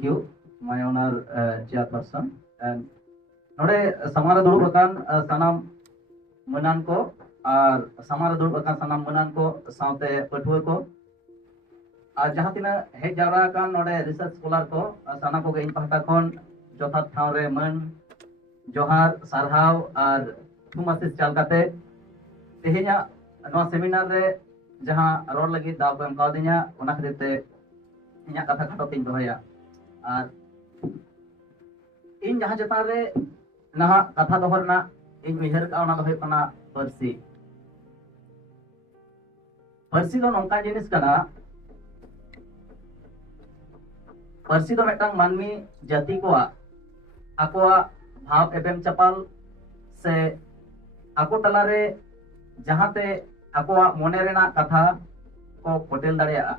Thank you, my honor chairperson. And node samara dulu akan sanam menan ko ar samara dulu akan sanam menan ko saute pathua ko ar jaha tina hej jawra akan node research scholar ko sanam ko ᱤᱧ ᱯᱟᱦᱴᱟ ᱠᱷᱚᱱ ᱡᱚᱛᱷᱟᱛ ᱴᱷᱟᱶ ᱨᱮ ᱢᱟᱹᱱ ᱡᱚᱦᱟᱨ ᱥᱟᱨᱦᱟᱣ ᱟᱨ ᱛᱷᱩᱢ ᱟᱥᱤᱥ ᱪᱟᱞ ᱠᱟᱛᱮ ᱛᱮᱦᱮᱧᱟᱜ ᱱᱚᱣᱟ ᱥᱮᱢᱤᱱᱟᱨ ᱨᱮ ᱡᱟᱦᱟᱸ ᱨᱚᱲ ᱞᱟᱹᱜᱤᱫ ᱫᱟᱣ ᱠᱚ ᱮᱢ ᱠᱟᱣᱫᱤᱧᱟ ᱚᱱᱟ ᱠᱷᱟᱹᱛᱤᱨ ᱛᱮ ᱤᱧᱟᱹᱜ ᱠᱟᱛᱷᱟ ᱠᱷᱟᱴᱚ ᱛᱤᱧ ᱫᱚᱦᱚᱭᱟ ᱟᱨ ᱤᱧ ᱡᱟᱦᱟᱸ ᱪᱮᱛᱟᱱ ᱨᱮ ᱱᱟᱦᱟᱜ ᱠᱟᱛᱷᱟ ᱫᱚᱦᱚ ᱨᱮᱱᱟᱜ ᱤᱧ ᱩᱭᱦᱟᱹᱨ ᱠᱟᱜᱼᱟ ᱚᱱᱟ ᱫᱚ ᱦᱩᱭᱩᱜ ᱠᱟᱱᱟ ᱯᱟᱹᱨᱥᱤ ᱯᱟᱹᱨᱥᱤ ᱫᱚ ᱱᱚᱝᱠᱟᱱ ᱡᱤᱱᱤᱥ ᱠᱟᱱᱟ ᱯᱟᱹᱨᱥᱤ ᱫᱚ ᱢᱤᱫᱴᱟᱝ ᱢᱟᱹᱱᱢᱤ ᱡᱟᱹᱛᱤ ᱠᱚᱣᱟᱜ ᱟᱠᱚᱣᱟᱜ ᱵᱷᱟᱵᱽ ᱮᱯᱮᱢ ᱪᱟᱯᱟᱞ ᱥᱮ ᱟᱠᱚ ᱛᱟᱞᱟᱨᱮ ᱡᱟᱦᱟᱸᱛᱮ ᱟᱠᱚᱣᱟᱜ ᱢᱚᱱᱮ ᱨᱮᱱᱟᱜ ᱠᱟᱛᱷᱟ ᱠᱚ ᱯᱷᱚᱴᱮᱞ ᱫᱟᱲᱮᱭᱟᱜᱼᱟ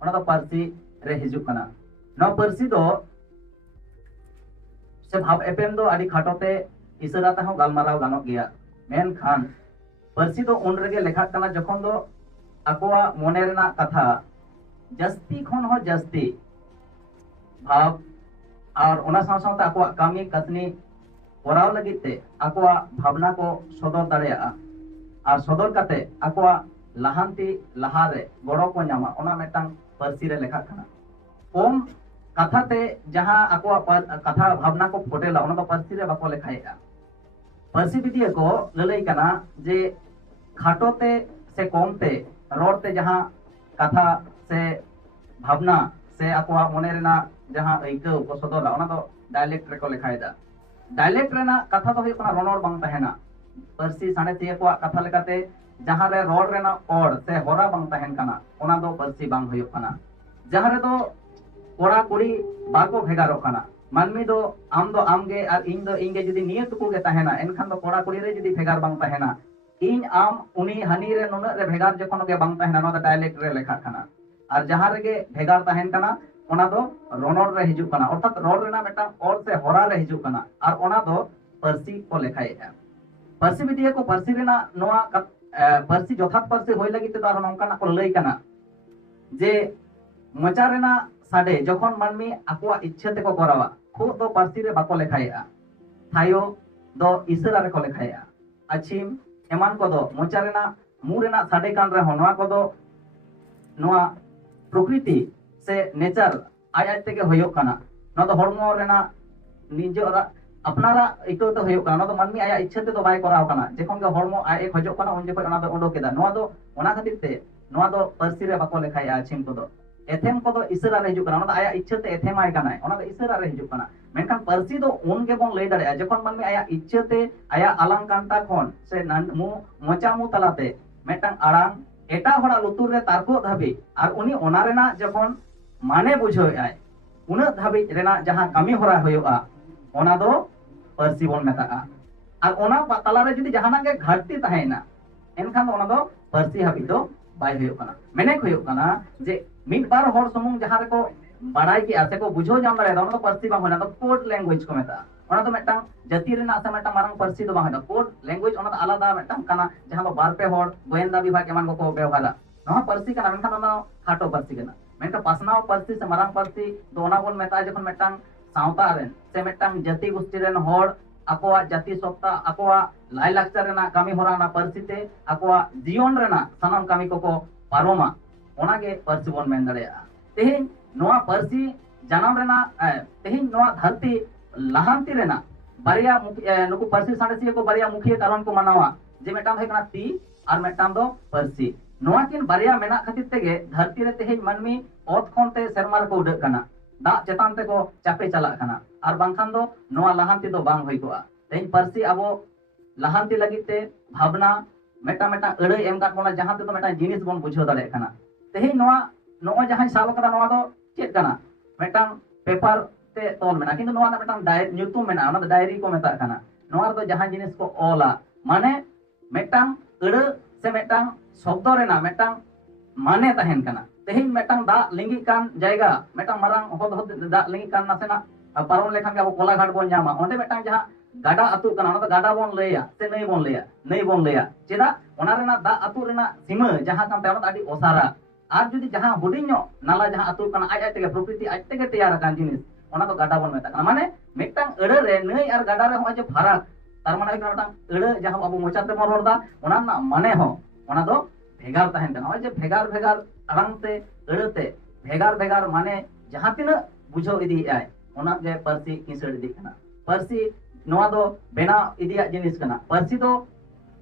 ᱚᱱᱟ ᱫᱚ ᱯᱟᱹᱨᱥᱤ ᱨᱮ ᱦᱤᱡᱩᱜ ᱠᱟᱱᱟ ᱱᱚᱣᱟ ᱯᱟᱹᱨᱥᱤ ᱫᱚ से भाव एपेम दो आदि खाटोते इशारा ते हूँ गालमाराव गानोग गया मेनखान पार्सी दो उन रेगे लेखा कना जखन दो आकोआ मोने रेना कथा जस्ती खन हो जस्ती भाव और ओना साव सावते आकोआ कामी कसनी कोराव लगिते आकोआ भावना को सदर दाड़ेया और सदर काते आकोआ लाहांती लाहारे गड़ो को नामा ओना मेटांग पार्सी रे लेखा कना ओम कथाते जहां आकोआ कथा भावना को फोटेला ओना तो पार्सी रे बाको लेखाएगा पार्सी विदिया को ललई कना जे खाटोते से कमते रोडते जहां कथा से भावना से आकोआ मने रेना जहां ऐकौ को सदोला ओना तो डायलेक्ट रे को लेखाएदा डायलेक्ट रेना कथा तो हुयु कना रोनोड़ बांग तहेना पार्सी साणेसिया को कथा लेकाते जहां रे रोड रेना ओड़ से होरा बांग तहेन कना ओना दो पार्सी बांग हुयु कना जहां रे दो कोड़ा कुड़ी बाको भेगारो कना मानमी दो आमगे और इन दो इंगे जदी निये तुकु गे तहेना एनखान दो कोड़ा कुड़ी रे जदी भेगार बांग तहेना इन आम उनी हनी रे नुना रे भेगार जखन गे बांग तहेना नो डायलेक्ट रे लेखा कना और जहां रे गे भेगार तहेन कना ओना दो रोनोड़ रे हिजु कना अर्थात रोड रेना मेटा और से होरा रे हिजु कना और ओना दो पार्सी को लेखाएगा पार्सी विदिया को पार्सी रेना नोआ पार्सी जथात पार्सी होय लागि ते तार नोंकाना को लई कना जे मोचा रेना साडे जखन मानमी आकोआ इच्छा ते को करावा खो दो पार्सी रे बाको लेखाएगा थायो दो इशारा रे को लेखाएगा अछिम एमान को दो मोचा रेना मु रेना साडे कान रे होनवा को दो नोआ प्रकृति से नेचर आय आय तेगे होयो कना न तो हरमो रेना निजोरा अपनारा इको तो होयो कना न तो मानमी आया इच्छा ते तो बाय कराव कना जखन के हरमो आय एक हजो कना उन जखन ओना दो ओडो केदा नोआ दो ओना खातिर ते नोआ दो पार्सी रे बाको लेखाएगा अछिम को दो एथेम को दो इशारा रे हिजु कना ओना आया इच्छा ते एथेम आय कना ओना दो इशारा रे हिजु कना मेनखान पार्सी दो उन के बोन लई दाड़े जखन मानमी आया इच्छा ते आया आलांग कांटा खन से मु मोचा मु तलाते मेटांग आड़ांग एटा हड़ा लुतुर रे तारको धाबी और उनी ओना रेना जखन माने बुझो आय उना धाबी रेना जहां कामी होरा होयोआ ओना दो पार्सी बोन मेताआ और ओना तला रे जदी जहाना के घाटती तहेना एनखान ओना दो पार्सी हाबी दो बाय होयो कना मेने होयो कना जे मिड बार हर समूह जहां रे को बाड़ाई की आसे को बुझो जाम दाड़े ओना तो पार्सी बा होना तो कोड लैंग्वेज को मेता ओना तो मेटांग जाति रेना से मेटांग मारंग पार्सी दो बांगा कोड लैंग्वेज ओना तो आलादा मेटांग कना जहां तो बार पे हर गोयंदा विभाग एमान को व्यवहारा नोहा पार्सी कना मेनखान ओना खाटो पार्सी कना मेनका पासनाव पार्सी से मारंग पार्सी दो ओना बोन मेता जखन मेटांग सावता रेन से मेटांग जाति गोष्ठी रेन हर आकोआ जाति सत्ता आकोआ लाई लाक्चर रेना कामी होरा ना पार्सी ते आकोआ जीवन रेना सानाम कामी को पारोमा ओना के पार्सी बोन मेन दाड़ेया तेहेन नोआ पार्सी जानाम रेना तेहेन नोआ धरती लाहांती रेना बारिया नुकु पार्सी साणेसिया को बारिया मुखिया कारण को मानावा जे मेटाम है कना ती और मेटाम दो पार्सी नोआ किन बारिया मेना खातिर तेगे धरती रे तेहेन मानमी ओत खनते सेरमार को उडक कना दा चेतान ते को चापे चला कना और बांखान दो नोआ लाहांती दो बांग होई कोआ तेहेन पार्सी आबो लाहांती लगिते भावना मेटा मेटा अड़ाई एम काट बोना जहां ते तो मेटा जिनिस बोन बुझो दाड़े कना तेहेन नोआ नोआ जहां साब कदा नोआ दो चेत कना मेटांग पेपर ते तोल मेना किंतु नोआ ना मेटांग डायरी न्यूतुम मेना ओना दो डायरी को मेता कना नोआ दो जहां जिनिस को ओला माने मेटांग अड़ से मेटांग शब्द रेना मेटांग माने तहेन कना तेहेन मेटांग दा लिंगी कान जायगा मेटांग मारंग होद होद दा लिंगी कान नासेना पारोम लेखान के अब कोला घाट बोन जामा ओंडे मेटांग जहां गाडा अतु कना ओना दो गाडा बोन लैया से नई बोन लैया चेदा ओना रेना दा अतु रेना सीमा जहां कान ते ओना आडी ओसारा Ar judi jaha hudinyo nala jaha atul kana aj tege prokriti aj tege teyar akan jinis ona to gada bon meta kana mane mitang ere re nai ar gada re ho je pharak tar mane kana mitang ere jaha abu mocha te mon rorda ona na mane ho ona do bhegar tahen kana oi je bhegar bhegar arang te ere te bhegar mane jaha tina bujho idi ai ona je parsi kisar idi kana parsi noa do bena idiya jinis kana parsi do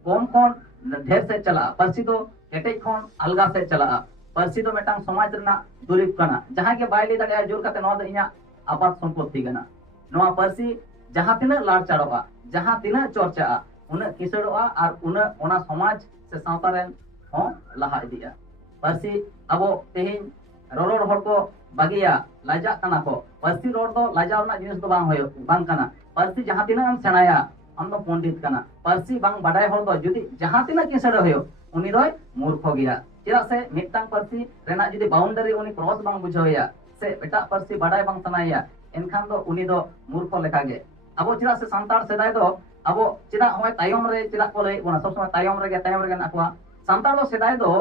kom kon ढेर से चला परसी दो केटेज खन अलगा से चला परसी दो मेटांग समाज रना दुरीब कना जहां के बाय ले दाड़े जोर कते नवा दो इया आपात संपत्ति कना नवा परसी जहां तिना लाड़ चढ़ोआ जहां तिना चर्चा उना किसड़ोआ और उना ओना समाज से सावता रेन हो लहा इदिया परसी अबो तेहिन रोरोड़ हर को बागिया लाजा कना को परसी रोड़ दो लाजा ना जिनिस दो बांग होयो बांग कना परसी जहां तिना हम सेनाया हम तो पंडित कना परसी बांग बाडाय हर दो जुदी जहां तिना किसड़ होयो उनी दोय मूर्ख गया चेदा से मिटतांग परसी रेना जुदी बाउंडरी उनी क्रॉस बांग बुझावया से एटा परसी बाडाय बांग सनाया एनखान दो उनी दो मूर्ख लेखा गे अबो चेदा से सांतार सेदाय दो अबो चेदा होय तायम रे चेदा को लई बोना सब समय तायम रे नाकुआ सांतार दो सेदाय दो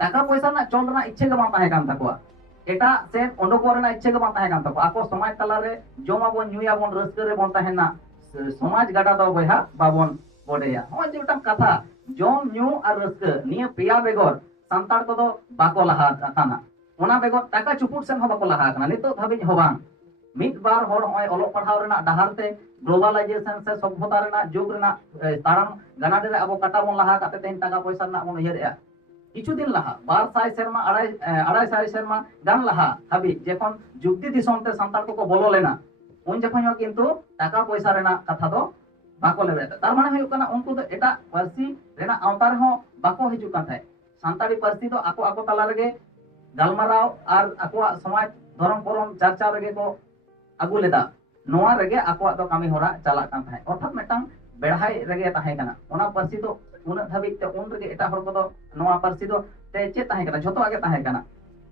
टाका पैसा ना चल रना इच्छा गे बांग ताहे कान ताकुआ एटा से ओंडको रेना इच्छा गे बांग ताहे कान ताकुआ आको समाज तला रे जोमाबोन न्यूयाबोन रस्के रे बोन ताहेना समाज गाडा दो बहा बाबोन बडेया होय जे उटाम कथा जोम न्यू और रस्के निया पेया बेगोर सांतार को दो बाको लहा काना ओना बेगोर टाका चुपुट सेन हो बाको लहा काना नितो धाबि हो बांग मिद बार होड़ होय ओलो पढ़ाव रेना डहार ते ग्लोबलाइजेशन से सभ्यता रेना जुग रेना ताराम गानाडे रे अबो काटा बोन लहा काते तेन टाका पैसा ना बोन उयरेया किछु दिन लहा 200 सेरमा अड़ाई साय सेरमा गान लहा हाबि जेखन जुक्ति दिसम ते सांतार को बोलो लेना उन जखन किंतु टाका पैसा रेना कथा दो बाको लेबे तार माने हुयु कना उनको तो एटा परसी रेना आवतार हो बाको हिजु कान थाय सांताड़ी परसी तो आको आको तला रेगे गालमाराव और आको समाज धरम परम चर्चा रेगे को आगु लेदा नोआ रेगे आको तो कामी होरा चला कान थाय अर्थात मेटांग बेढ़ाई रेगे ताहे कना ओना परसी तो उन धाबि ते उन रेगे एटा हर को तो नोआ परसी तो ते चे ताहे कना झोतो आगे ताहे कना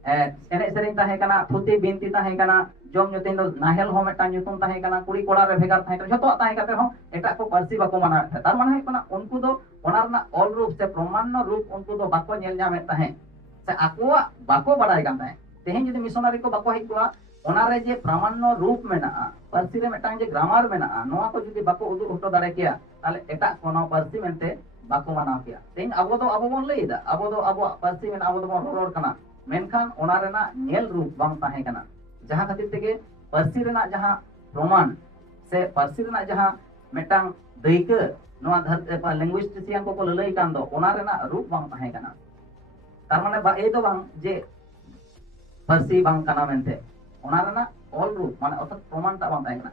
एने सेरिंग ताहे कना फुती बिनती ताहे कना जोम ᱧᱩᱛᱩᱢ ᱫᱚ नाहेल हो मेटा ᱧᱩᱛᱩᱢ ताहे कना कुड़ी कोड़ा रे भेगार ताहे कना झोतो ताहे कते हो एटा को परसी बाको माना तार माने हुयु कना उनको दो ओना रना ऑल रूप से प्रमाण रूप उनको दो बाको नेल जामे ताहे से आकोआ बाको बडाय कान ताहे तेहेन जदि मिशनरी को बाको हिकुआ ओना रे जे प्रमाण रूप मेना परसी रे मेटा जे ग्रामर मेना नोआ को जदि बाको उदु हटो दाड़े किया ताले एटा कोनो परसी मेनते बाको माना किया तेन अबो दो बोन लईदा अबो दो अबो परसी मेना अबो दो बोन रोड कना मेनखान ओना रेना नेल रूप बांग ताहे कना जहां खातिर तेगे परसी रेना जहां प्रमाण से परसी रेना जहां मेटांग दैके नोआ धर लैंग्वेजिशियन को ललई कान दो ओना रेना रूप बांग ताहे कना तार माने बा ए दो बांग जे परसी बांग कना मेनते ओना रेना ऑल रूप माने अर्थात प्रमाण ता बांग ताहे कना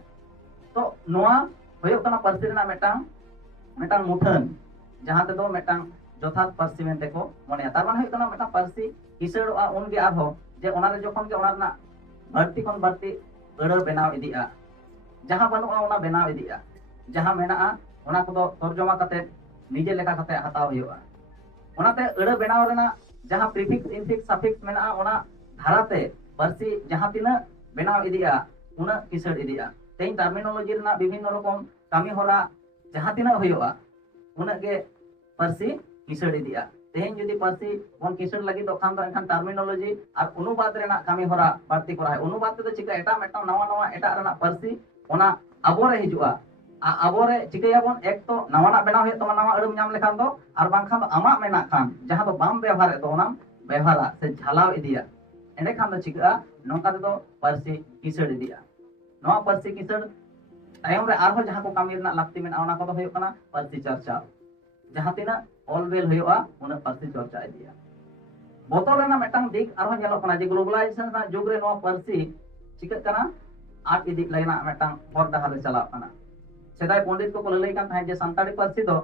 तो नोआ होयो कना परसी रेना मेटांग मुठन जहां ते दो मेटांग जथात परसी मेनते को मने तार माने होयो कना मेटांग परसी किसड़ोआ उन गे आरो जे ओना रे जखन के ओना रेना बढ़ती खन बढ़ती अड़ बनाव इदिया जहां बनुआ ओना बनाव इदिया जहां मेना ओना को तर्जमा कते निजे लेखा कते हताव हुआ ओनाते अड़ बनाव रेना जहां प्रीफिक्स इनफिक्स सफिक्स मेना ओना धाराते परसी जहां तिना बनाव इदिया उना किसड़ इदिया तेन टर्मिनोलॉजी रेना विभिन्न रकम कामी होरा जहां तिना हुआ उना के परसी किसड़ इदिया तेहेन जदि परसी बन किसड़ लगी तो खान टर्मिनोलॉजी और अनुवाद रेना कामी होरा बाड़ती करा है अनुवाद ते चिका एटा मेटा नवा नवा एटा रेना परसी ओना आबो रे हिजुआ आबो रे चिकायाबोन एक तो नवाना बनाव हे तो नवा अड़म नाम लेखान दो और बांखान तो आमा मेना खान जहां तो बाम व्यवहार तो ओना व्यवहारा से झालाव इदिया एंडे खान तो चिका नोका तो परसी किसड़ इदिया नवा परसी किसड़ तायम रे आरो जहां को कामी रेना लाक्ति मेना ओना को होयो कना परसी चर्चा जहां तिना ऑलवेल हुआ उन परसी चर्चा इदिया बोतल रेना मेटांग दिक आरो नेलो कना जे ग्लोबलाइजेशन ना जुग रे नो परसी चिका कना आट इदि लेना मेटांग हर डहार रे चला कना सेदाय पंडित को ललई कान थाय जे संताड़ी परसी दो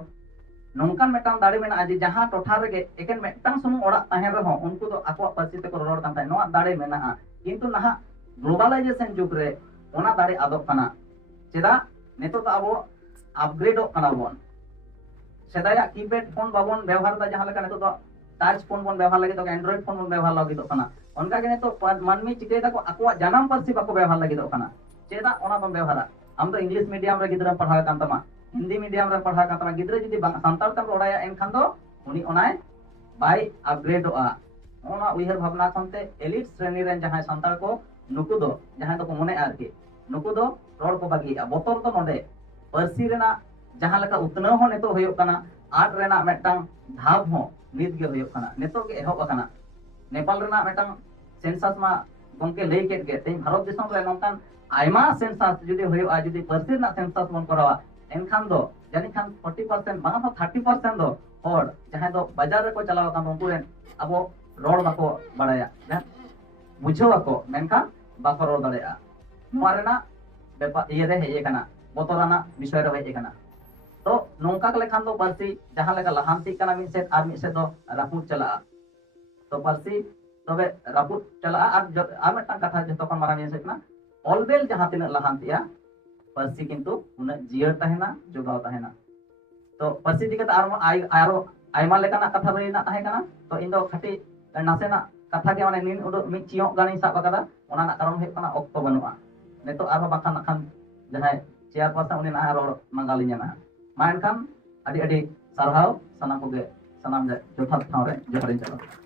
नोंकान मेटांग दाड़ी मेना जे जहां टोठा रे एकेन मेटांग सुनु ओड़ा ताहेन रे हो उनको तो आको परसी ते को रोड कान थाय नोआ दाड़ी मेना किंतु नहा ग्लोबलाइजेशन जुग रे ओना दाड़ी आदो कना चेदा नेतो तो अब अपग्रेड कना बोन सेदाया कीपैड फोन बाबन व्यवहार दा जहां लेका नेतो तो टच फोन बन व्यवहार लगी तो एंड्रॉइड फोन बन व्यवहार लगी तो कना उनका के नेतो मानमी चिके दा को आको जानम परसी बाको व्यवहार लगी तो कना चेदा ओना बन व्यवहारा हम तो इंग्लिश मीडियम रे गिदरा पढ़ा कान तमा हिंदी मीडियम रे पढ़ा कान तमा गिदरा जदी संताल तम रोडाया एनखान दो उनी ओनाय बाय अपग्रेडोआ ᱚᱱᱟ ᱩᱭᱦᱟᱹᱨ ᱵᱷᱟᱵᱽᱱᱟ ᱠᱷᱚᱱᱛᱮ एलिट श्रेणी ᱨᱮᱱ ᱡᱟᱦᱟᱸᱭ ᱥᱟᱱᱛᱟᱲ ᱠᱚ ᱱᱩᱠᱩ ᱫᱚ ᱡᱟᱦᱟᱸᱭ ᱫᱚᱠᱚ ᱢᱚᱱᱮᱜᱼᱟ ᱟᱨᱠᱤ ᱱᱩᱠᱩ ᱫᱚ ᱨᱚᱲ ᱠᱚ ᱵᱟᱹᱜᱤᱭᱮᱜᱼᱟ ᱵᱚᱛᱚᱨ ᱫᱚ ᱱᱚᱰᱮ ᱯᱟᱹᱨᱥᱤ ᱨᱮᱱᱟᱜ ᱡᱟᱦᱟᱸ ᱞᱮᱠᱟ ᱩᱛᱱᱟᱹᱣ ᱦᱚᱸ ᱱᱤᱛᱚᱜ ᱦᱩᱭᱩᱜ ᱠᱟᱱᱟ ᱟᱨᱴ ᱨᱮᱱᱟᱜ ᱢᱤᱫᱴᱟᱝ ᱫᱷᱟᱯ ᱦᱚᱸ ᱱᱤᱛ ᱜᱮ ᱦᱩᱭᱩᱜ ᱠᱟᱱᱟ ᱱᱤᱛᱚᱜ ᱜᱮ ᱮᱦᱚᱵ ᱟᱠᱟना नेपाल रेना मिटांग सेंसास मा गंके लई केट गे तेन भारत दिसम रे नोंकान आयमा सेंसास जुदी होयोआ जुदी पर्सी ना सेंसास बन करावा एनखान दो जानि खान 40% बांगा तो 30% दो और जहां दो बाजार रे को चलाव कान उनको रे अबो रोड बाको बडाया ना बुझो को मेनखान बाको रोड दड़ेया नोआरेना बेपा ये रे हे कना बोतराना विषय रे हे कना तो नोंका लेखान दो पर्सी जहां लेका लहांती कना मिन से आर मिन से दो रापुट चला तो पार्सी तबे रापुट चला आर मिदटां कथा जतो खन मारां जिनिस कना ऑलवेल जहां तिना लहांतिया पार्सी किंतु उन जियर ताहेना जोगाव ताहेना तो पार्सी दिकत आरो आयमा लेकाना कथा बरेना ताहे कना तो इन दो खटी नासेना कथा के माने निन उडो मि चियों गानी साब कदा ओना ना कारण हे कना ऑक्टो बनुआ नेतो आरो बाखान खान जहां चेयर पर्सन उनी ना रोड मंगालिnya ना मा एनखान अडी अडी सारहाव सनाम कोगे सनाम जे जोथात ठाव रे जोहारिन चलो